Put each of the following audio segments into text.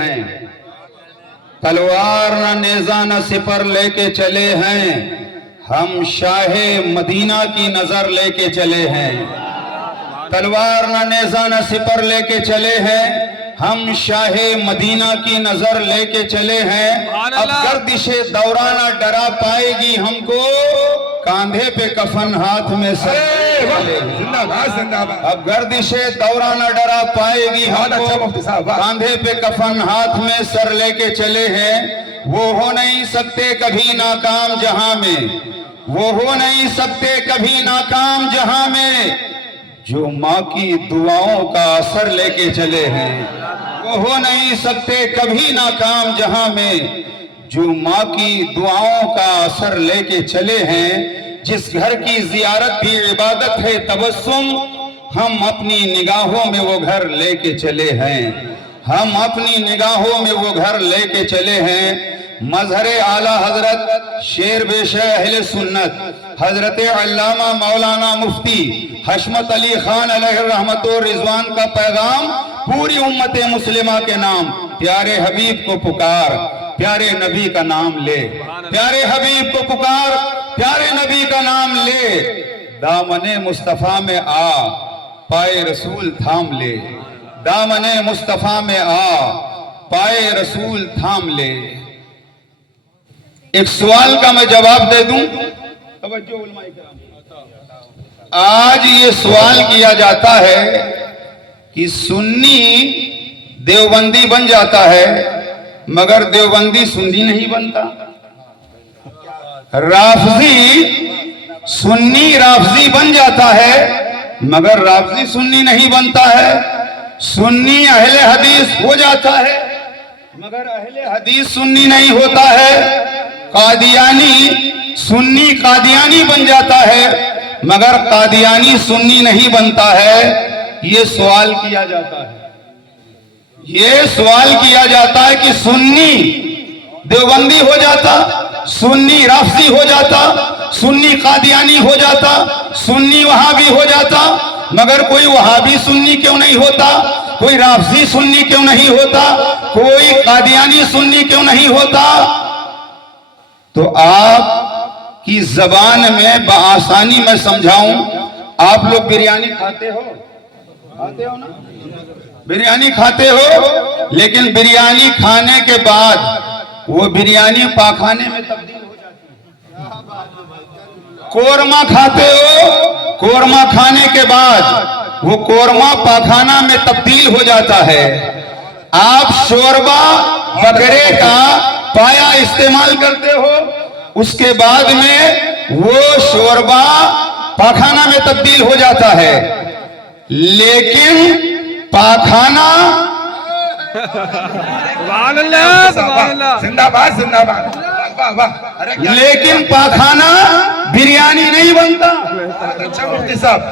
ہیں، تلوار نہ نیزہ نہ سپر لے کے چلے ہیں، ہم شاہ مدینہ کی نظر لے کے چلے ہیں۔ تلوار نہ نیزہ نہ سپر لے کے چلے ہیں، ہم شاہ مدینہ کی نظر لے کے چلے ہیں۔ اب گردش دورانہ ڈرا پائے گی ہم کو، کاندھے پہ کفن ہاتھ میں سر لے کے۔ اب گردش دورانہ ڈرا پائے گی ہم کو، کاندھے پہ کفن ہاتھ میں سر لے کے چلے ہیں۔ وہ ہو نہیں سکتے کبھی ناکام جہاں میں، وہ ہو نہیں سکتے کبھی ناکام جہاں میں، جو ماں کی دعاؤں کا اثر لے کے چلے ہیں۔ وہ ہو نہیں سکتے کبھی ناکام جہاں میں، جو ماں کی دعاؤں کا اثر لے کے چلے ہیں۔ جس گھر کی زیارت بھی عبادت ہے تبسم، ہم اپنی نگاہوں میں وہ گھر لے کے چلے ہیں، ہم اپنی نگاہوں میں وہ گھر لے کے چلے ہیں۔ مظہر اعلیٰ حضرت شیر بیش اہل سنت حضرت علامہ مولانا مفتی حشمت علی خان علیہ الرحمت و رضوان کا پیغام پوری امت مسلمہ کے نام۔ پیارے حبیب کو پکار، پیارے نبی کا نام لے، پیارے حبیب کو پکار، پیارے نبی کا نام لے، دامن مصطفیٰ میں آ، پائے رسول تھام لے، دامن مصطفیٰ میں آ، پائے رسول تھام لے۔ ایک سوال کا میں جواب دے دوں، توجہ علماء کرام۔ آج یہ سوال کیا جاتا ہے کہ سنی دیوبندی بن جاتا ہے مگر دیوبندی سنی نہیں بنتا، رافضی سنی رافضی بن جاتا ہے مگر رافضی سنی نہیں بنتا ہے، سنی اہل حدیث ہو جاتا ہے مگر اہل حدیث سنی نہیں ہوتا ہے، قادیانی سنی قادیانی بن جاتا ہے مگر قادیانی سنی نہیں بنتا ہے۔ یہ سوال کیا جاتا ہے، یہ سوال کیا جاتا ہے کہ سنی دیوبندی ہو جاتا، سنی رافضی ہو جاتا، سنی قادیانی ہو جاتا، سنی وہابی ہو جاتا، مگر کوئی وہابی سنی کیوں نہیں ہوتا، کوئی رافضی سنی کیوں نہیں ہوتا، کوئی قادیانی سنی کیوں نہیں ہوتا؟ تو آپ کی زبان میں بآسانی میں سمجھاؤں۔ آپ لوگ بریانی کھاتے ہو؟ کھاتے ہو نا؟ بریانی کھاتے ہو، لیکن بریانی کھانے کے بعد وہ بریانی پاخانے میں تبدیل ہو جاتی ہے۔ قورمہ کھاتے ہو، قورمہ کھانے کے بعد وہ قورمہ پاخانہ میں تبدیل ہو جاتا ہے۔ آپ شوربہ بکرے کا پایا استعمال کرتے ہو، اس کے بعد میں وہ شوربہ پاخانہ میں تبدیل ہو جاتا ہے، لیکن پاخانہ لیکن پاخانہ بریانی نہیں بنتا،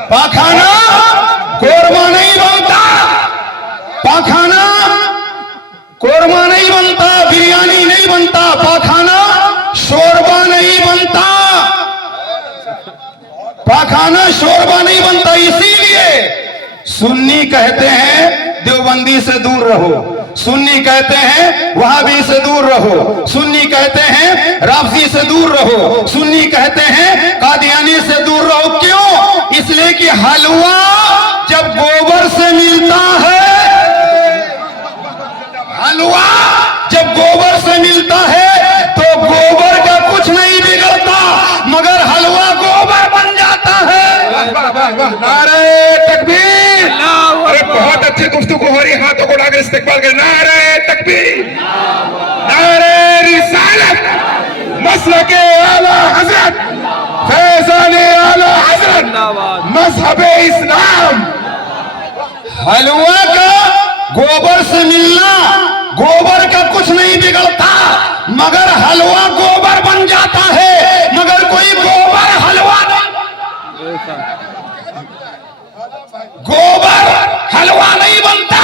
پاخانہ قورمہ نہیں بنتا، پاخانہ قورمہ نہیں بنتا، بریانی نہیں بنتا، پاخانہ شوربہ نہیں بنتا، پاخانہ شوربہ نہیں بنتا۔ اسی لیے سنی کہتے ہیں دیوبندی سے دور رہو، سنی کہتے ہیں وہابی سے دور رہو، سنی کہتے ہیں رافضی سے دور رہو، سنی کہتے ہیں قادیانی سے دور رہو۔ کیوں؟ اس لیے کہ حلوہ جب گوبر سے ملتا ہے، حلوہ جب گوبر سے ملتا ہے تو گوبر کا کچھ نہیں بگڑتا مگر حلوہ گوبر بن جاتا ہے۔ نعرہ تکبیر! ارے بہت اچھی گفتگو ہو رہی، ہاتھوں کو اٹھا کر استقبال کریں۔ نعرہ تکبیر! نعرہ رسالت! مسلک اعلیٰ حضرت فیضان اعلیٰ حضرت مذہب اسلام! حلوہ کا گوبر سے ملنا، گوبر کا کچھ نہیں بگڑتا مگر حلوہ گوبر بن جاتا ہے، مگر کوئی گوبر حلوہ گوبر حلوہ نہیں بنتا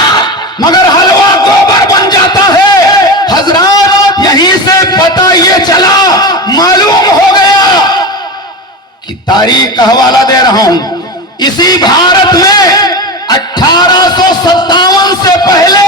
مگر حلوہ گوبر بن جاتا ہے۔ حضرات یہیں سے پتہ یہ چلا، معلوم ہو گیا کہ تاریخ کا حوالہ دے رہا ہوں، اسی بھارت میں 1857 سے پہلے،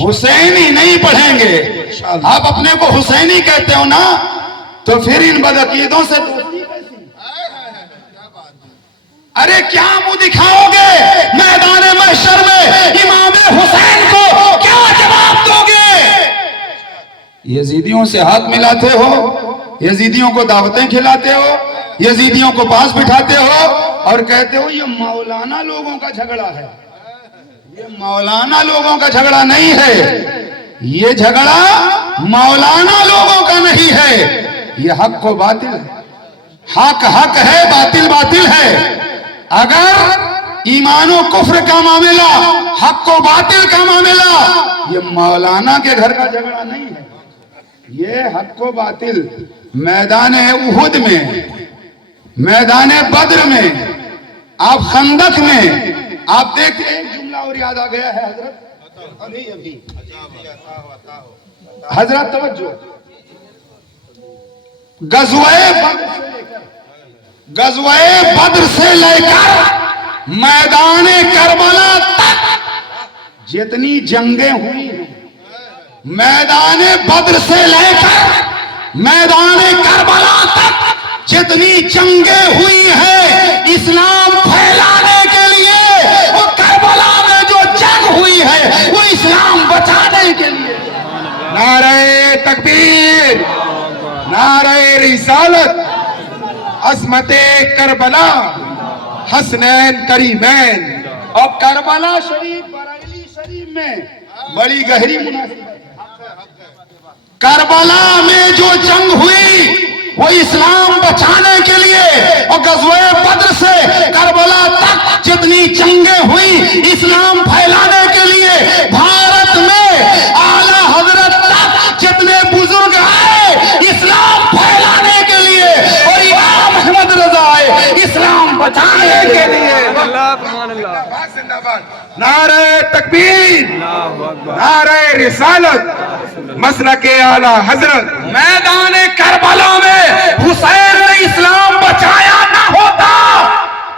حسینی نہیں پڑھیں گے. آپ اپنے کو حسینی کہتے ہو نا, تو پھر ان بدعقیدوں سے دوستی کیسی؟ ارے کیا منہ دکھاؤ گے میدان محشر میں امام حسین کو, کیا جواب دو گے؟ یزیدیوں سے ہاتھ ملاتے ہو, یزیدیوں کو دعوتیں کھلاتے ہو, یزیدیوں کو پاس بٹھاتے ہو اور کہتے ہو یہ مولانا لوگوں کا جھگڑا ہے. یہ مولانا لوگوں کا جھگڑا نہیں ہے, یہ جھگڑا مولانا لوگوں کا نہیں ہے, یہ حق و باطل ہے. حق حق ہے, باطل باطل ہے. اگر ایمان و کفر کا معاملہ, حق و باطل کا معاملہ, یہ مولانا کے گھر کا جھگڑا نہیں ہے, یہ حق و باطل میدان احد میں, میدان بدر میں, آپ خندق میں آپ دیکھتے ہیں. ایک جملہ اور یاد آ گیا ہے حضرت, ابھی حضرت توجہ, غزوہ بدر سے لے کر میدان کربلا تک جتنی جنگیں ہوئی ہیں, میدان بدر سے لے کر میدان کربلا تک جتنی جنگیں ہوئی ہیں اسلام پھیلانے کے لیے, وہ کربلا میں جو جنگ ہوئی ہے وہ اسلام بچانے کے لیے. نعرہ تکبیر, نعرہ رسالت, عظمت کربلا, حسنین کریمین. اور کربلا شریف بریلی شریف میں بڑی گہری مناسبت. کربلا میں جو جنگ ہوئی وہ اسلام بچانے کے لیے, اور غزوہ بدر سے کربلا تک جتنی جنگیں ہوئی اسلام پھیلانے کے لیے, بھارت میں اعلیٰ حضرت تک جتنے بزرگ آئے اسلام پھیلانے کے لیے, اور امام احمد رضا آئے اسلام بچانے کے لیے. نعرہ تکبیر, نعرہ رسالت, مسلک اعلی حضرت. میدان کربلا میں حسین نے اسلام بچایا نہ ہوتا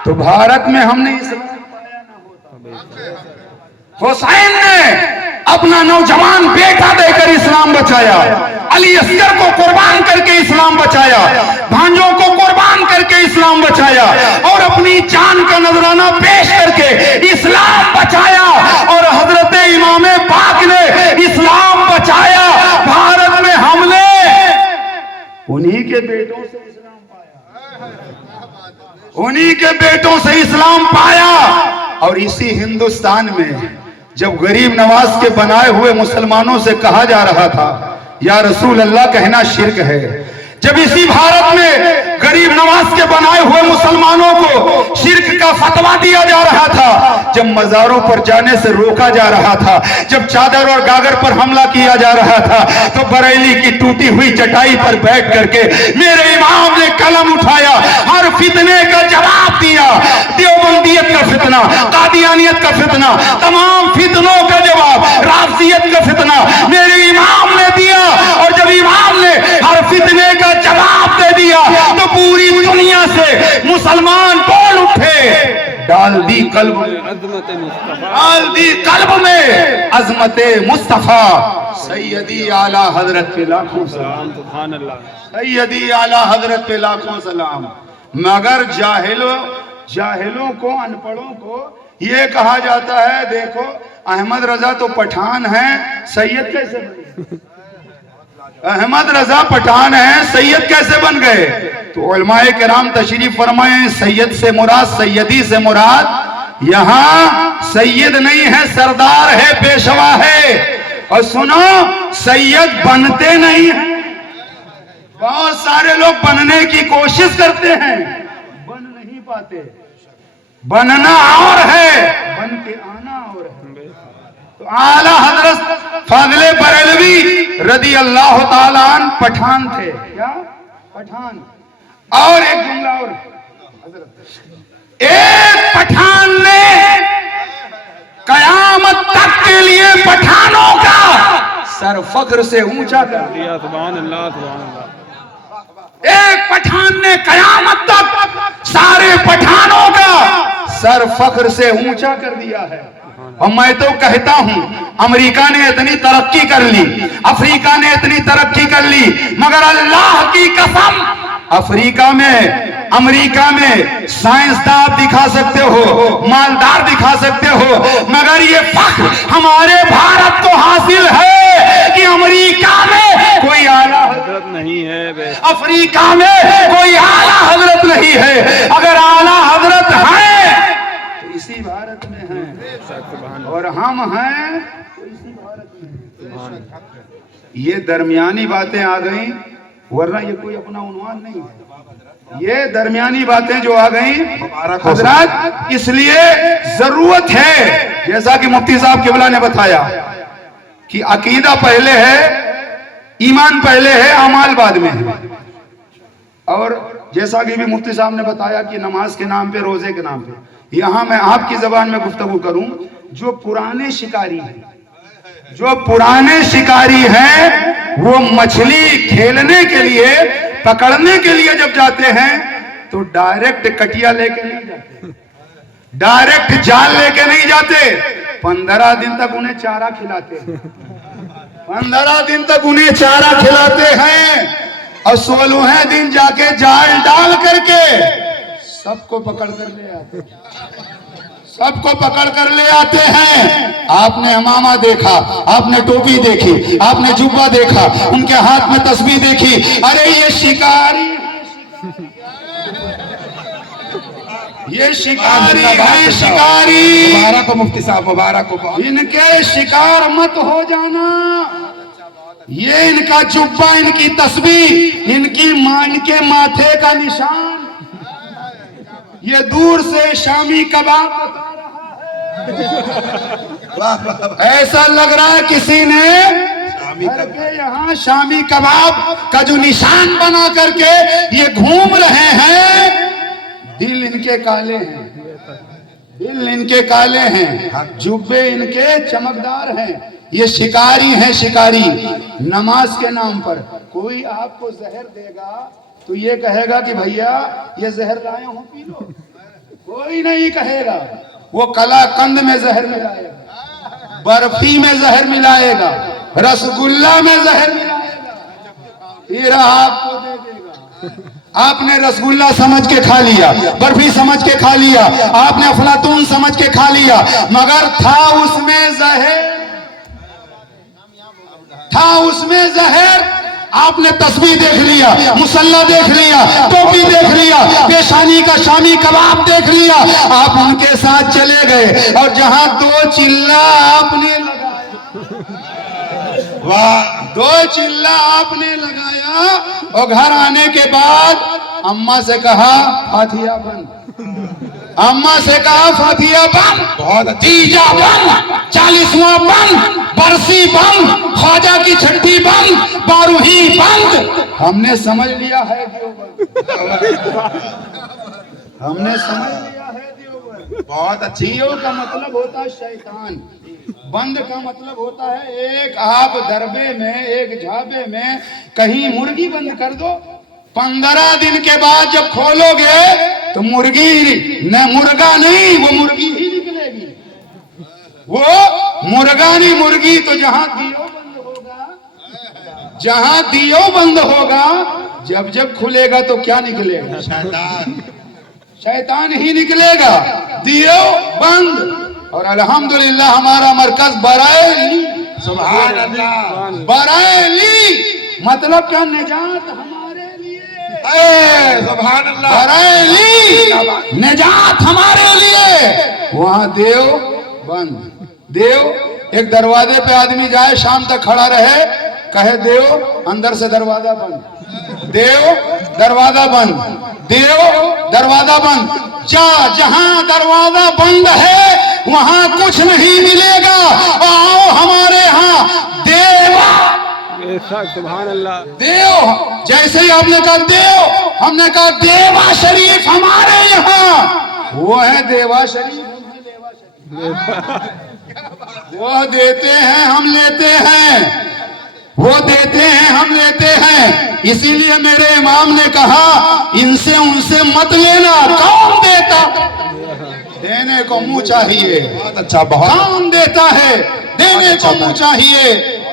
تو بھارت میں ہم نے اسلام پایا نہ ہوتا. حسین نے اپنا نوجوان بیٹا دے کر اسلام بچایا, علی اصغر کو قربان کر کے اسلام بچایا, بھانجوں کو قربان کر کے اسلام بچایا, اور اپنی جان کا نذرانہ پیش کر کے اسلام بچایا, اور حضرت امام پاک نے اسلام بچایا. بھارت میں ہم نے انہی کے بیٹوں سے اسلام پایا, انہی کے بیٹوں سے اسلام پایا. اور اسی ہندوستان میں جب غریب نواز کے بنائے ہوئے مسلمانوں سے کہا جا رہا تھا یا رسول اللہ کہنا شرک ہے, جب اسی بھارت میں غریب نواز کے بنائے ہوئے مسلمانوں کو شرک کا فتویٰ دیا جا رہا تھا, جب مزاروں پر جانے سے روکا جا رہا تھا, جب چادر اور گاگر پر حملہ کیا جا رہا تھا, تو بریلی کی ٹوٹی ہوئی چٹائی پر بیٹھ کر کے میرے امام نے قلم اٹھایا, ہر فتنے کا جواب دیا. دیوبندیت کا فتنہ, قادیانیت کا فتنہ, تمام فتنوں کا جواب, رافضیت کا فتنہ میرے امام نے دیا. اور جب امام نے ہر فتنے کا جواب دے دیا تو پوری دنیا سے مسلمان بول اٹھے, ڈال دی قلب میں عظمت مصطفیٰ. سیدی اعلیٰ حضرت پہ لاکھوں سلام, سیدی اعلیٰ حضرت پہ لاکھوں سلام. مگر جاہلوں کو, ان پڑھوں کو یہ کہا جاتا ہے دیکھو احمد رضا تو پٹھان ہیں, سید کیسے بنے؟ احمد رضا پٹھان ہیں, سید کیسے بن گئے؟ تو علماء کرام تشریف فرمائیں, سید سے مراد, سیدی سے مراد یہاں سید نہیں ہے, سردار ہے, پیشوا ہے. اور سنو, سید بنتے نہیں ہیں. بہت سارے لوگ بننے کی کوشش کرتے ہیں, بن نہیں پاتے. بننا اور ہے, بن کے آنا اور ہے. تو اعلیٰ حضرت فاضل بریلوی رضی اللہ تعالیٰ عنہ پٹھان تھے. کیا پٹھان؟ اور ایک جملہ اور, ایک پٹھان نے قیامت تک کے لیے پٹھانوں کا سر فخر سے اونچا کر دیا. سبحان اللہ, سبحان اللہ. ایک پٹھان نے قیامت تک سارے پٹھانوں کا سر فخر سے اونچا کر دیا ہے. اور میں تو کہتا ہوں امریکہ نے اتنی ترقی کر لی، افریقہ نے اتنی ترقی کر لی، مگر اللہ کی قسم افریقہ میں امریکہ میں سائنسداں دکھا سکتے ہو، مالدار دکھا سکتے ہو، مگر یہ فخر ہمارے بھارت کو حاصل ہے کہ امریکہ میں کوئی اعلیٰ حضرت نہیں ہے، افریقہ میں کوئی اعلیٰ حضرت نہیں ہے، اگر اعلیٰ حضرت ہیں تو اسی بھارت میں ہیں، اور ہم ہیں تو اسی بھارت میں۔ یہ درمیانی باتیں آ گئیں، ورنہ یہ کوئی اپنا عنوان نہیں ہے، یہ درمیانی باتیں جو آ گئیں حضرات، اس لیے ضرورت ہے جیسا کہ مفتی صاحب قبلہ نے بتایا کہ عقیدہ پہلے ہے، ایمان پہلے ہے، اعمال بعد میں ہے، اور جیسا کہ بھی مفتی صاحب نے بتایا کہ نماز کے نام پہ، روزے کے نام پہ، یہاں میں آپ کی زبان میں گفتگو کروں، جو پرانے شکاری ہیں، جو پرانے شکاری ہیں وہ مچھلی کھیلنے کے لیے، پکڑنے کے لیے جب جاتے ہیں تو ڈائریکٹ کٹیا لے کے نہیں جاتے، ڈائریکٹ جال لے کے نہیں جاتے، 15 دن تک انہیں چارہ کھلاتے ہیں، 15 دن تک انہیں چارہ کھلاتے ہیں، اور 16ویں دن جا کے جال ڈال کر کے سب کو پکڑ کر لے آتے ہیں، سب کو پکڑ کر لے آتے ہیں۔ آپ نے امامہ دیکھا، آپ نے ٹوپی دیکھی، آپ نے جبہ دیکھا، ان کے ہاتھ میں تسبیح دیکھی، ارے یہ شکاری، یہ شکاری ہے، شکاری، مبارک ہو مفتی صاحب، مبارک ہو، ان کے شکار مت ہو جانا۔ یہ ان کا جبہ، ان کی تسبیح، ان کے ماتھے کا نشان، یہ دور سے شامی کباب بتا رہا ہے، ایسا لگ رہا ہے کسی نے گھر کے یہاں شامی کباب کا جو نشان بنا کر کے یہ گھوم رہے ہیں۔ دل ان کے کالے ہیں، دل ان کے کالے ہیں، جبے ان کے چمکدار ہیں، یہ شکاری ہیں، شکاری۔ نماز کے نام پر کوئی آپ کو زہر دے گا تو یہ کہے گا کہ بھیا یہ زہر لائے ہوں پی لو، کوئی نہیں کہے گا، وہ کلا کند میں زہر ملائے گا، برفی میں زہر ملائے گا، رسگلہ میں زہر ملائے گا، پھر آپ کو دے دے گا۔ آپ نے رسگلہ سمجھ کے کھا لیا، برفی سمجھ کے کھا لیا، آپ نے افلاطون سمجھ کے کھا لیا، مگر تھا اس میں زہر، تھا اس میں زہر۔ آپ نے تسبیح دیکھ لیا، مصلی دیکھ لیا، ٹوپی دیکھ لیا، پیشانی کا شامی کباب دیکھ لیا، آپ ان کے ساتھ چلے گئے، اور جہاں 2 چلہ آپ نے لگایا، دو چلہ آپ نے لگایا، اور گھر آنے کے بعد اماں سے کہا فاتحہ بند، اماں سے کہا فاتحہ بند، تیجا بند، 40واں بند، برسی بند، خواجہ کی چھٹی بند، 12ویں بند۔ ہم نے سمجھ لیا ہے دیوبند، ہم نے سمجھ لیا ہے دیوبند۔ بہت اچھی۔ دیو کا مطلب ہوتا ہے شیطان، بند کا مطلب ہوتا ہے ایک آپ دربے میں، ایک جھابے میں کہیں مرغی بند کر دو، 15 دن کے بعد جب کھولو گے تو مرغی نہ، مرغا نہیں، وہ مرغی ہی نکلے گی، وہ مرغا نہیں، مرغی۔ تو جہاں دیو بند ہوگا، جہاں دیو بند ہوگا، جب جب کھلے گا تو کیا نکلے گا؟ شیطان، شیطان ہی نکلے گا، دیو بند۔ اور الحمدللہ ہمارا مرکز بریلی، سبحان اللہ، بریلی مطلب کیا؟ نجات ہمارے لیے، سبحان اللہ، بریلی نجات ہمارے لیے۔ وہاں دیو بند، دیو ایک دروازے پہ آدمی جائے، شام تک کھڑا رہے، کہے دیو، اندر سے دروازہ بند، دیو دروازہ بند، دیو دروازہ بند۔ جہاں دروازہ بند ہے وہاں کچھ نہیں ملے گا، آؤ ہمارے ہاں دیوا، سبحان اللہ، دیو۔ جیسے ہی آپ نے کہا دیو، ہم نے کہا دیوا شریف ہمارے یہاں، وہ ہے دیوا شریف، وہ دیتے ہیں ہم لیتے ہیں، وہ دیتے ہیں ہم لیتے ہیں۔ اسی لیے میرے امام نے کہا ان سے ان سے مت لینا، کون دیتا دینے کو منہ چاہیے، بہت اچھا، بہت کام دیتا ہے، دینے کو منہ چاہیے،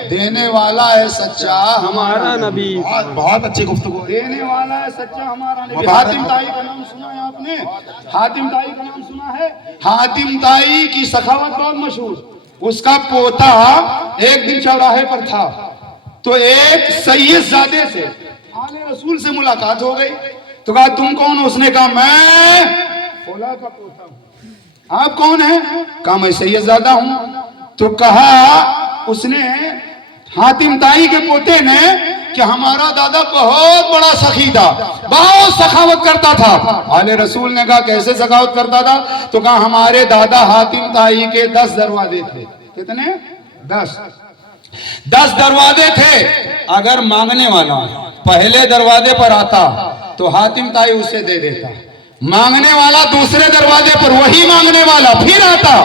دینے والا ہے سچا ہمارا نبی، بہت اچھی گفتگو ہے۔ دینے والا ہے سچا ہمارا نبی۔ مبارک۔ حاتم طائی کا نام سنا ہے آپ نے؟ حاتم طائی کا نام سنا ہے؟ حاتم طائی کی سخاوت بہت مشہور۔ اس کا پوتا ایک دن چوراہے پر تھا تو ایک سید زادے سے آل رسول سے ملاقات ہو گئی تو کہا تم کون؟ اس نے کہا میں فلاں کا پوتا ہوں۔ آپ کون ہیں؟ کہا میں سید زادہ ہوں۔ تو کہا اس نے حاتم طائی کے پوتے نے کہ ہمارا دادا بہت بڑا سخی تھا، بہت سخاوت کرتا تھا۔ آل رسول نے کہا کیسے سخاوت کرتا تھا؟ تو کہا ہمارے دادا حاتم طائی کے 10 دروازے تھے۔ کتنے؟ 10 دروازے تھے۔ اگر مانگنے والا پہلے دروازے پر آتا تو حاتم طائی اسے دے دیتا، مانگنے والا دوسرے دروازے پر، وہی مانگنے والا پھر آتا،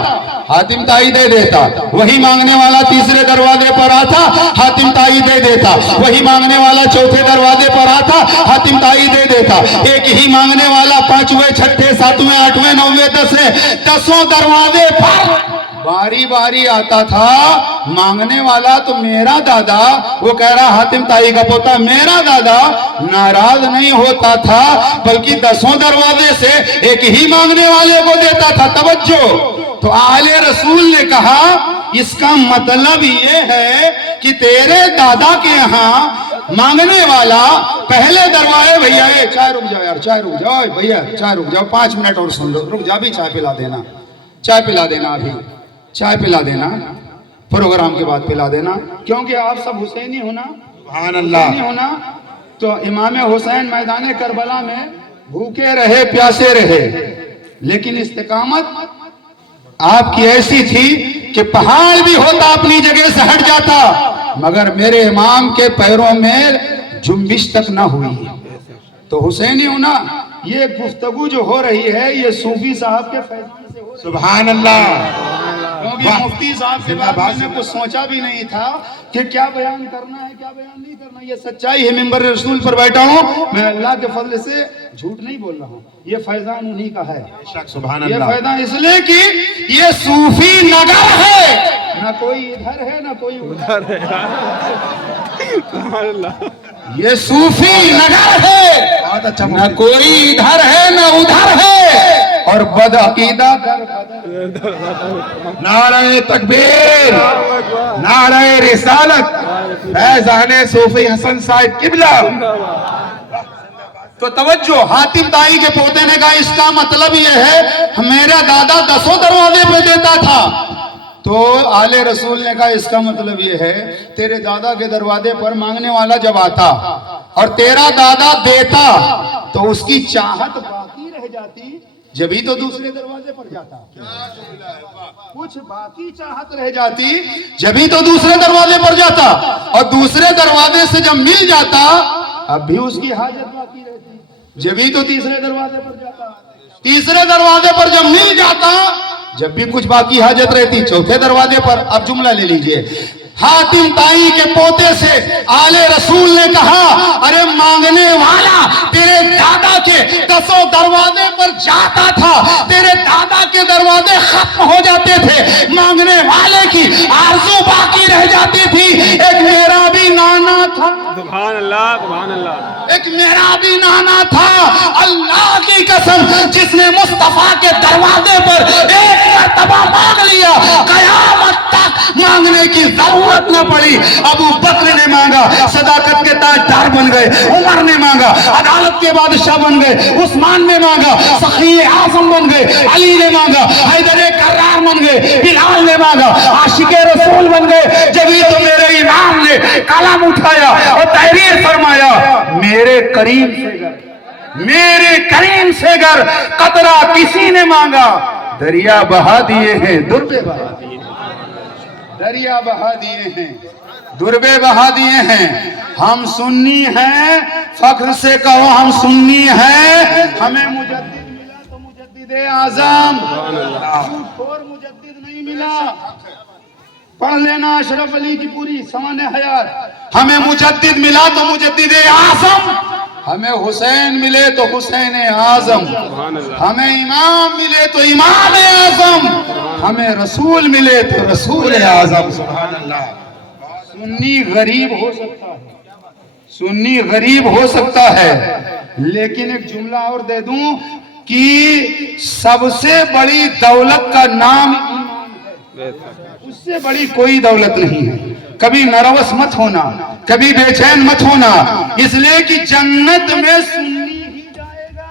حاتم طائی دے دیتا، وہی مانگنے والا تیسرے دروازے پر آتا، حاتم طائی دے دیتا، وہی مانگنے والا چوتھے دروازے پر آتا، حاتم طائی دے دیتا۔ ایک ہی مانگنے والا 5ویں 6ویں 7ویں 8ویں 9ویں 10ویں 10 دروازے پر باری باری آتا تھا۔ مانگنے والا تو میرا دادا، وہ کہہ رہا حاتم طائی کا پوتا، میرا دادا ناراض نہیں ہوتا تھا بلکہ 10 دروازے سے ایک ہی مانگنے والے کو دیتا تھا۔ توجہ! تو آل رسول نے کہا اس کا مطلب یہ ہے کہ تیرے دادا کے یہاں مانگنے والا پہلے دروازے، بھیا چائے رک جاؤ یار، چائے رک جاؤ بھیا، چائے رک جاؤ 5 منٹ اور سن لو، رک جا بھی، چائے پلا دینا، چائے پلا دینا، ابھی چائے پلا دینا، پروگرام کے بعد پلا دینا، کیونکہ آپ سب حسینی ہونا، سبحان اللہ۔ حسینی ہونا۔ تو امام حسین میدان کربلا میں بھوکے رہے پیاسے رہے لیکن استقامت آپ کی ایسی تھی کہ پہاڑ بھی ہوتا اپنی جگہ سے ہٹ جاتا مگر میرے امام کے پیروں میں جنبش تک نہ ہوئی۔ تو حسینی ہونا، یہ گفتگو جو ہو رہی ہے یہ صوفی صاحب کے فیضان سے ہو رہی ہے۔ سبحان اللہ۔ کیونکہ مفتی صاحب سے بعد میں نے کچھ سوچا بھی نہیں تھا کہ کیا بیان کرنا ہے کیا بیان نہیں کرنا، یہ سچائی ہے، منبر رسول پر بیٹھا ہوں میں، اللہ کے فضل سے جھوٹ نہیں بول رہا ہوں، یہ فیضان انہی کا ہے۔ سبحان یہ اللہ۔ فیضان اس لیے کہ یہ صوفی نگر ہے، نہ کوئی ادھر ہے نہ کوئی ادھر ہے، سبحان اللہ، یہ صوفی نگر ہے، بہت اچھا۔ نہ کوئی ادھر ہے نہ ادھر ہے، اور بد عقیدہ کر نعرہ تکبیر، نعرہ رسالت، فیضان صوفی حسن صاحب قبلہ۔ تو توجہ، حاتم طائی کے پوتے نے کہا اس کا مطلب یہ ہے میرا دادا 10 دروازے پہ دیتا تھا۔ تو آل رسول نے کہا اس کا مطلب یہ ہے تیرے دادا کے دروازے پر مانگنے والا جب آتا اور تیرا دادا دیتا تو اس کی چاہت باقی رہ جاتی، جبھی تو دوسرے دروازے پر جاتا، کچھ باقی چاہت رہ جاتی جبھی تو دوسرے دروازے پر جاتا، اور دوسرے دروازے سے جب مل جاتا اب بھی اس کی حاجت باقی رہتی، جبھی تو تیسرے دروازے پر جاتا، تیسرے دروازے پر جب مل جاتا جب بھی کچھ باقی حاجت رہتی چوتھے دروازے پر۔ اب جملہ لے لیجئے، حاتم طائی کے پوتے سے آل رسول نے کہا ارے مانگنے والا تیرے دادا کے 10 دروازے پر جاتا تھا، تیرے دادا کے دروازے ختم ہو جاتے تھے، مانگنے والے کی آرزو باقی رہ جاتی تھی، ایک میرا بھی نانا تھا، سبحان اللہ، سبحان اللہ، ایک میرا بھی نانا تھا، اللہ کی قسم جس نے مصطفیٰ کے دروازے پر ایک مرتبہ مانگ لیا قیامت تک مانگنے کی ضرورت نہ پڑی۔ ابو بکر نے مانگا، صداقت کے تاجدار بن گئے، عمر نے مانگا، عدالت کے بادشاہ بن گئے، عثمان نے مانگا، سخی اعظم بن گئے، علی نے مانگا، حیدر کرار بن گئے، بلال نے مانگا، عاشق رسول بن گئے، جبھی تو میرے امام نے قلم اٹھایا اور تحریر فرمایا میرے کریم سے گر، میرے کریم سے گر قطرہ کسی نے مانگا، دریا بہا دیے ہیں، دربے بہا دیے ہیں، دریا بہا دیے ہیں، دربے بہا دیے ہیں۔ ہم سنی ہیں، فخر سے کہو ہم سنی ہیں، ہمیں مجدد ملا تو مجدد اعظم، خور مجدد نہیں ملا۔ پڑھ لینا اشرف علی کی پوری سوانح حیات، ہمیں مجدد ملا تو مجدد اعظم، ہمیں حسین ملے تو حسین اعظم، سبحان اللہ ہمیں امام ملے تو امام اعظم، ہمیں رسول ملے تو رسول اعظم۔ سبحان اللہ۔ سنی غریب ہو سکتا ہے، سنی غریب ہو سکتا ہے، لیکن ایک جملہ اور دے دوں کہ سب سے بڑی دولت کا نام ایمان ہے، اس سے بڑی کوئی دولت نہیں ہے۔ کبھی نروس مت ہونا، کبھی بے چین مت ہونا، اس لیے کہ جنت میں سنی ہی جائے گا۔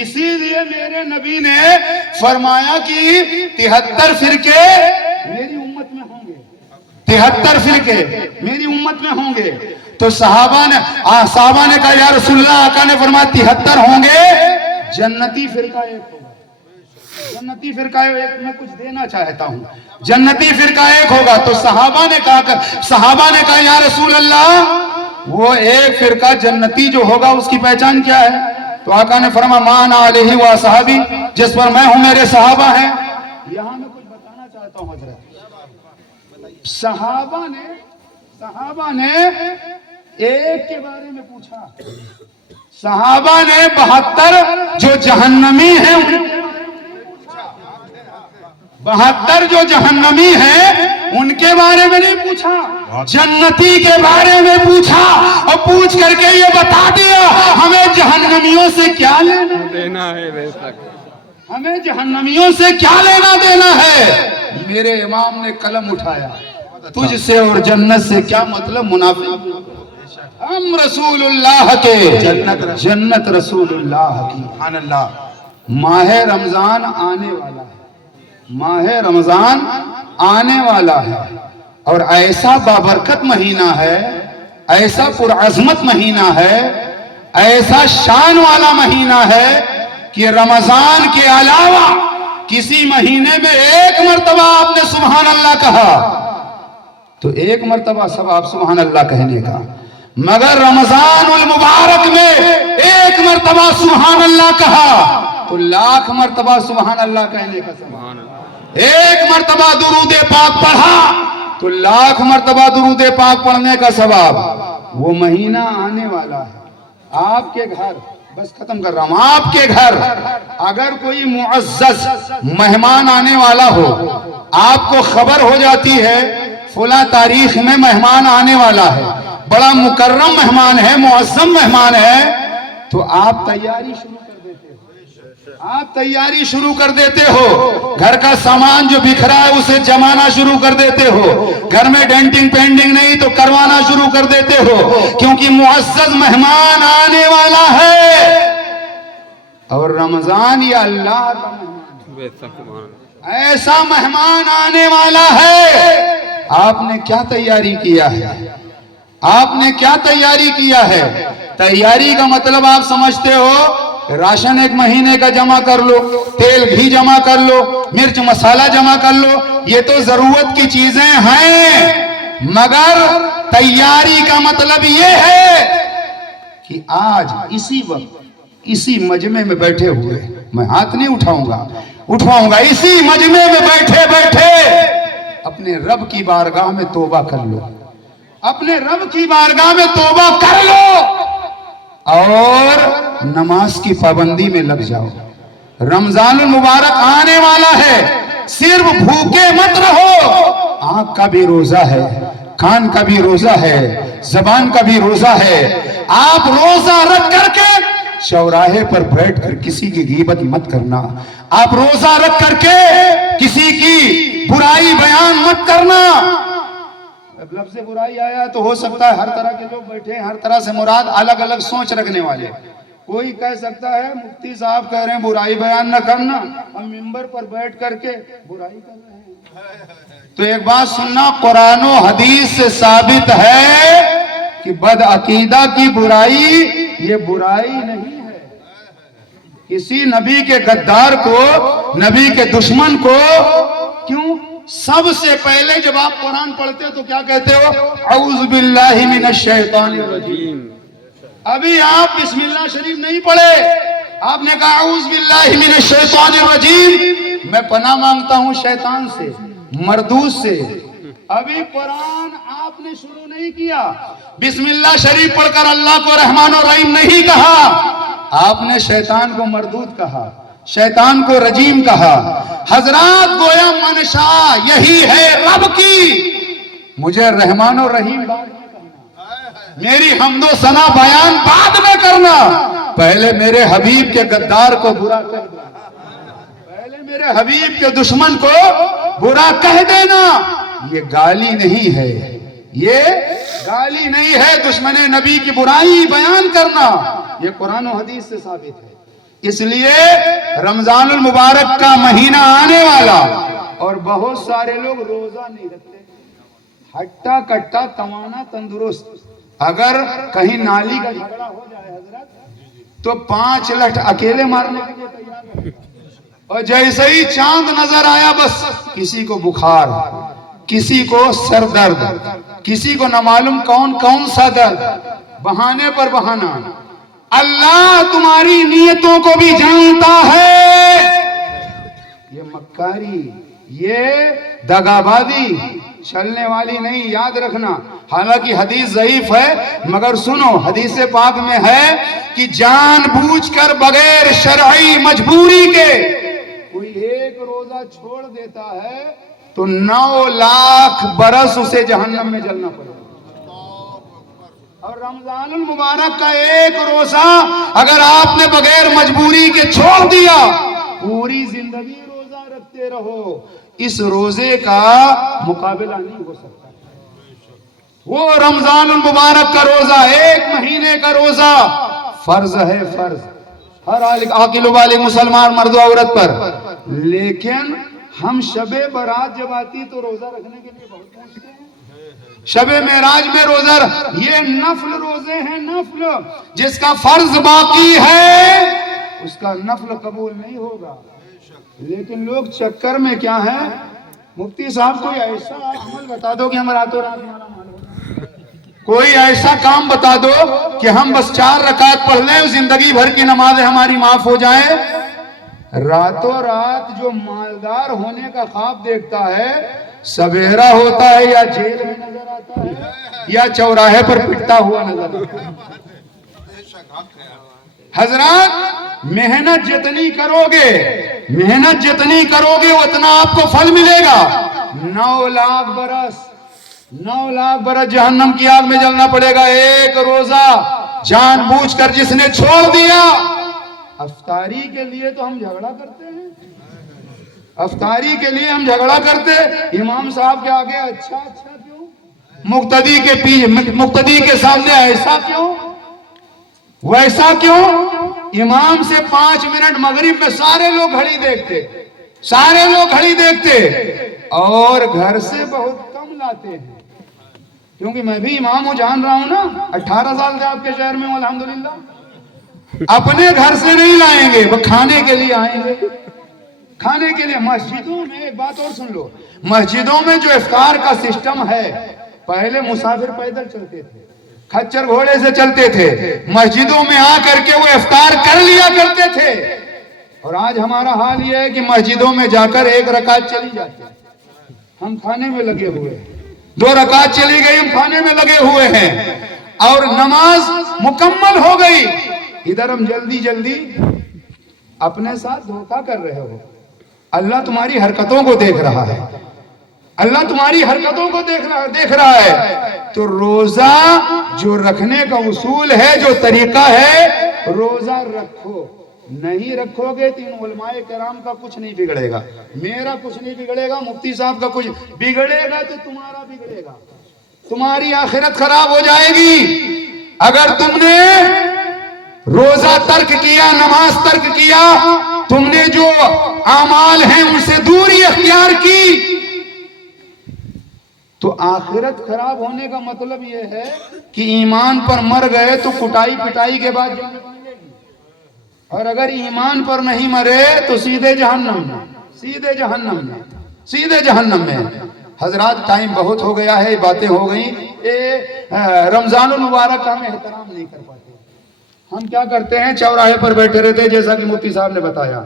اسی لیے میرے نبی نے فرمایا کہ 73 فرقے میری امت میں ہوں گے، 73 فرقے میری امت میں ہوں گے۔ تو صحابہ نے کہا یا رسول اللہ، آقا نے فرمایا 73 ہوں گے، جنتی فرقہ ایک ہوگا، جنتی فرقہ ایک۔ میں کچھ دینا چاہتا ہوں، جنتی فرقہ ایک ہوگا۔ تو صحابہ نے کہا یا رسول اللہ، وہ ایک فرقہ جنتی جو ہوگا اس کی پہچان کیا ہے؟ تو آقا نے فرمایا ما انا علیہ و صحابی، جس پر میں ہوں میرے صحابہ ہیں۔ یہاں میں کچھ بتانا چاہتا ہوں حضرت، صحابہ نے ایک کے بارے میں پوچھا، صحابہ نے 72 جو جہنمی ہیں 72 جو جہنمی ہیں ان کے بارے میں نہیں پوچھا، جنتی کے بارے میں پوچھا، اور پوچھ کر کے یہ بتا دیا ہمیں جہنمیوں سے کیا لینا دینا ہے بے شک، ہمیں جہنمیوں سے کیا لینا دینا ہے۔ میرے امام نے قلم اٹھایا، تجھ سے اور جنت سے کیا مطلب منافق، ہم رسول اللہ کے، جنت رسول اللہ کی۔ سبحان اللہ۔ ماہ رمضان آنے والا ہے، ماہ رمضان آنے والا ہے، اور ایسا بابرکت مہینہ ہے، ایسا پرعظمت مہینہ ہے، ایسا شان والا مہینہ ہے کہ رمضان کے علاوہ کسی مہینے میں ایک مرتبہ آپ نے سبحان اللہ کہا تو ایک مرتبہ ثواب سبحان اللہ کہنے کا، مگر رمضان المبارک میں ایک مرتبہ سبحان اللہ کہا تو 1,00,000 مرتبہ سبحان اللہ کہنے کا ثواب، ایک مرتبہ درود پاک پڑھا تو 1,00,000 مرتبہ درود پاک پڑھنے کا ثواب۔ وہ مہینہ آنے والا ہے، آپ کے گھر، بس ختم کر رہا ہوں، آپ کے گھر اگر کوئی معزز مہمان آنے والا ہو، آپ کو خبر ہو جاتی ہے فلاں تاریخ میں مہمان آنے والا ہے، بڑا مکرم مہمان ہے، معظم مہمان ہے، تو آپ تیاری شروع کر دیتے ہو، آپ تیاری شروع کر دیتے ہو، گھر کا سامان جو بکھرا ہے اسے جمانا شروع کر دیتے ہو، گھر میں ڈینٹنگ پینٹنگ نہیں تو کروانا شروع کر دیتے ہو، کیونکہ معزز مہمان آنے والا ہے، اور رمضان یہ اللہ کا مہمان بے شک، سبحان اللہ، ہے، ایسا مہمان آنے والا ہے۔ آپ نے کیا تیاری کیا ہے؟ آپ نے کیا تیاری کیا ہے؟ تیاری کا مطلب آپ سمجھتے ہو راشن ایک مہینے کا جمع کر لو، تیل بھی جمع کر لو، مرچ مسالہ جمع کر لو، یہ تو ضرورت کی چیزیں ہیں، مگر تیاری کا مطلب یہ ہے کہ آج اسی وقت اسی مجمع میں بیٹھے ہوئے، میں ہاتھ نہیں اٹھواؤں گا، اسی مجمع میں بیٹھے بیٹھے اپنے رب کی بارگاہ میں توبہ کر لو، اپنے رب کی بارگاہ میں توبہ کر لو اور نماز کی پابندی میں لگ جاؤ۔ رمضان المبارک آنے والا ہے، صرف بھوکے مت رہو، آنکھ کا بھی روزہ ہے، کان کا بھی روزہ ہے، زبان کا بھی روزہ ہے۔ آپ روزہ رکھ کر کے چوراہے پر بیٹھ کر کسی کی غیبت مت کرنا، آپ روزہ رکھ کر کے کسی کی برائی بیان مت کرنا۔ اب لفظ برائی آیا تو ہو سکتا ہے ہر طرح کے لوگ بیٹھے ہیں، ہر طرح سے مراد الگ الگ سوچ رکھنے والے۔ کوئی کہہ سکتا ہے مفتی صاحب کہہ رہے ہیں برائی بیان نہ کرنا، ہم منبر پر بیٹھ کر کے برائی کر رہے ہیں۔ تو ایک بات سننا، قرآن و حدیث سے ثابت ہے کہ بدعقیدہ کی برائی یہ برائی نہیں ہے۔ کسی نبی کے غدار کو، نبی کے دشمن کو، کیوں؟ سب سے پہلے جب آپ قرآن پڑھتے ہو تو کیا کہتے ہو؟ اعوذ باللہ من الشیطان الرجیم۔ ابھی آپ بسم اللہ شریف نہیں پڑھے، آپ نے کہا اعوذ باللہ من الشیطان الرجیم، میں پناہ مانگتا ہوں شیطان سے، مردود سے، ابھی قرآن آپ نے شروع نہیں کیا، بسم اللہ شریف پڑھ کر اللہ کو رحمان و رحیم نہیں کہا، آپ نے شیطان کو مردود کہا، شیطان کو رجیم کہا۔ حضرات گویا منشا یہی ہے رب کی، مجھے رحمان و رحیم میری حمد و ثنا بیان بعد میں کرنا، پہلے میرے حبیب کے غدار کو برا کہہ دینا، پہلے میرے حبیب کے دشمن کو برا کہہ دینا، یہ گالی نہیں ہے، یہ گالی نہیں ہے، دشمن نبی کی برائی بیان کرنا، یہ قرآن و حدیث سے ثابت ہے۔ اس لیے رمضان المبارک کا مہینہ آنے والا اور بہت سارے لوگ روزہ نہیں رکھتے، ہٹا کٹا توانا تندرست، اگر کہیں نالی کا جھگڑا ہو جائے حضرت تو 5 لٹھ اکیلے مارنے کے لیے تیار ہے، اور جیسے ہی چاند نظر آیا بس کسی کو بخار، کسی کو سر درد، کسی کو نہ معلوم کون سا درد، بہانے پر بہانا۔ اللہ تمہاری نیتوں کو بھی جانتا ہے، یہ مکاری، یہ دغابازی چلنے والی نہیں، یاد رکھنا۔ حالانکہ حدیث ضعیف ہے مگر سنو، حدیث پاک میں ہے کہ جان بوجھ کر بغیر شرعی مجبوری کے کوئی ایک روزہ چھوڑ دیتا ہے تو 9 لاکھ برس اسے جہنم میں جلنا پڑے گا۔ اور رمضان المبارک کا ایک روزہ اگر آپ نے بغیر مجبوری کے چھوڑ دیا، پوری زندگی روزہ رکھتے رہو، اس روزے کا مقابلہ نہیں ہو سکتا۔ وہ رمضان المبارک کا روزہ، 1 مہینے کا روزہ فرض ہے، فرض ہر عاقل و بالغ مسلمان مرد و عورت پر، لیکن ہم شب برات جب آتی تو روزہ رکھنے کے لیے بہت پہنچتے ہیں۔ شب معراج میں روزہ، یہ نفل روزے ہیں، نفل، جس کا فرض باقی ہے اس کا نفل قبول نہیں ہوگا۔ لیکن لوگ چکر میں کیا ہے، مفتی صاحب کوئی ایسا عمل بتا دو کہ ہم راتوں رات مالا مال ہو جائیں، کوئی ایسا کام بتا دو کہ ہم بس 4 رکعت پڑھ لیں، زندگی بھر کی نمازیں ہماری معاف ہو جائیں۔ راتوں رات جو مالدار ہونے کا خواب دیکھتا ہے، سویرا ہوتا ہے یا جیل میں نظر آتا ہے یا چوراہے پر پٹتا ہوا نظر آتا ہے۔ حضرات محنت جتنی کرو گے اتنا آپ کو پھل ملے گا۔ 9 لاکھ برس جہنم کی آگ میں جلنا پڑے گا، ایک روزہ جان بوجھ کر جس نے چھوڑ دیا۔ افطاری کے لیے تو ہم جھگڑا کرتے ہیں، افطاری کے لیے ہم جھگڑا کرتے، امام صاحب کے آگے اچھا کیوں، مقتدی کے سامنے ایسا کیوں، ویسا کیوں۔ امام سے 5 منٹ مغرب میں سارے لوگ گھڑی دیکھتے اور گھر سے بہت کم لاتے ہیں، کیونکہ میں بھی امام ہوں، جان رہا ہوں نا، 18 سال سے آپ کے شہر میں ہوں الحمدللہ۔ اپنے گھر سے نہیں لائیں گے، وہ کھانے کے لیے آئیں گے، کھانے کے لیے۔ مسجدوں میں ایک بات اور سن لو، مسجدوں میں جو افطار کا سسٹم ہے، پہلے مسافر پیدل چلتے تھے، کھچر گھوڑے سے چلتے تھے، مسجدوں میں آ کر کے وہ افطار کر لیا کرتے تھے، اور آج ہمارا حال یہ ہے کہ مسجدوں میں جا کر 1 رکعت چلی جاتی، ہم کھانے میں لگے ہوئے ہیں، 2 رکعت چلی گئی، ہم کھانے میں لگے ہوئے ہیں، اور نماز مکمل ہو گئی، ادھر ہم جلدی اپنے ساتھ دھوکہ کر رہے ہو۔ اللہ تمہاری حرکتوں کو دیکھ رہا ہے، اللہ تمہاری حرکتوں کو دیکھ رہا ہے۔ تو روزہ جو رکھنے کا اصول ہے، جو طریقہ ہے، روزہ رکھو، نہیں رکھو گے تو ان علماء کرام کا کچھ نہیں بگڑے گا، میرا کچھ نہیں بگڑے گا، مفتی صاحب کا کچھ بگڑے گا تو تمہارا بگڑے گا، تمہاری آخرت خراب ہو جائے گی۔ اگر تم نے روزہ ترک کیا، نماز ترک کیا، تم نے جو اعمال ہیں ان سے دوری اختیار کی، تو آخرت خراب ہونے کا مطلب یہ ہے کہ ایمان پر مر گئے تو کٹائی پٹائی کے بعد جنت ملے گی، اور اگر ایمان پر نہیں مرے تو سیدھے جہنم میں۔ حضرات ٹائم بہت ہو گیا ہے، باتیں ہو گئیں، رمضان المبارک کا ہم احترام نہیں کر پاتے۔ ہم کیا کرتے ہیں، چوراہے پر بیٹھے رہتے ہیں، جیسا کہ مفتی صاحب نے بتایا۔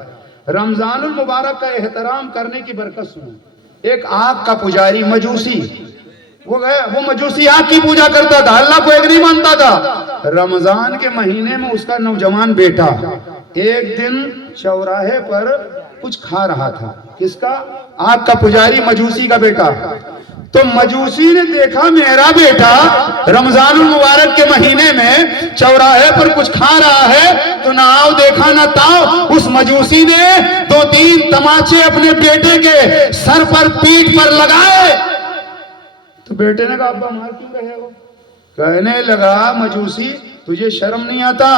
رمضان المبارک کا احترام کرنے کی برکت سنیں۔ ایک آگ کا پجاری مجوسی وہ مجوسی آگ کی پوجا کرتا تھا, اللہ کو ایک نہیں مانتا تھا. رمضان کے مہینے میں اس کا نوجوان بیٹا ایک دن چوراہے پر کچھ کھا رہا تھا. کس کا؟ آگ کا پجاری, مجوسی کا بیٹا. تو مجوسی نے دیکھا میرا بیٹا رمضان المبارک کے مہینے میں چوراہے پر کچھ کھا رہا ہے, تو نہ آؤ دیکھا نہ تاؤ, اس مجوسی نے 2-3 تماچے اپنے بیٹے کے سر پر, پیٹھ پر لگائے. تو بیٹے نے کہا ابا مار کیوں رہے ہو؟ کہنے لگا مجوسی تجھے شرم نہیں آتا,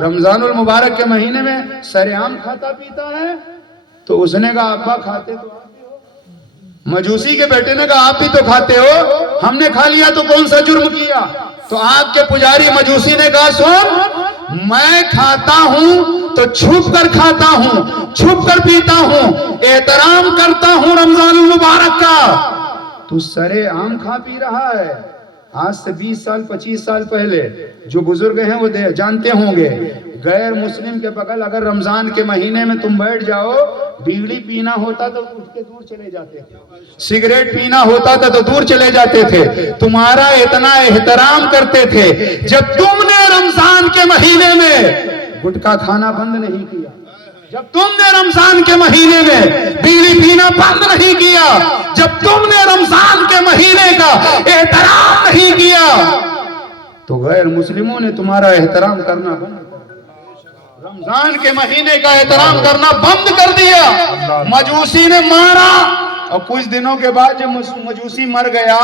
رمضان المبارک کے مہینے میں سرعام کھاتا پیتا ہے؟ تو اس نے کہا ابا کھاتے تو آپ بھی ہو. مجوسی کے بیٹے نے کہا آپ بھی تو کھاتے ہو, ہم نے کھا لیا تو کون سا جرم کیا؟ تو آگ کے پجاری مجوسی نے کہا سن, میں کھاتا ہوں تو چھپ کر کھاتا ہوں, چھپ کر پیتا ہوں, احترام کرتا ہوں رمضان المبارک کا. تو سرے عام کھا پی رہا ہے. آج سے 20 سال 25 سال پہلے جو بزرگ ہیں وہ جانتے ہوں گے, غیر مسلم کے بغل اگر رمضان کے مہینے میں تم بیٹھ جاؤ, بیڑی پینا ہوتا تو اٹھ کے دور چلے جاتے تھے, سگریٹ پینا ہوتا تھا تو دور چلے جاتے تھے, تمہارا اتنا احترام کرتے تھے. جب تم نے رمضان کے مہینے میں گٹکا کھانا بند نہیں کیا, جب تم نے رمضان کے مہینے میں بیڑی پینا بند نہیں کیا, جب تم نے رمضان کے مہینے کا احترام نہیں کیا, تو غیر مسلموں نے تمہارا احترام کرنا بند کر دیا. رمضان کے مہینے کا احترام کرنا بند کر دیا. مجوسی نے مارا, اور کچھ دنوں کے بعد جب مجوسی مر گیا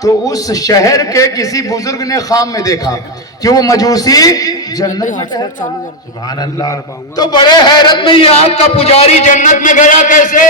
تو اس شہر کے کسی بزرگ نے خواب میں دیکھا کہ وہ مجوسی جنت میں ٹہلتا ہے. سبحان اللہ. تو بڑے حیرت میں, یہ آگ کا پجاری جنت میں گیا کیسے؟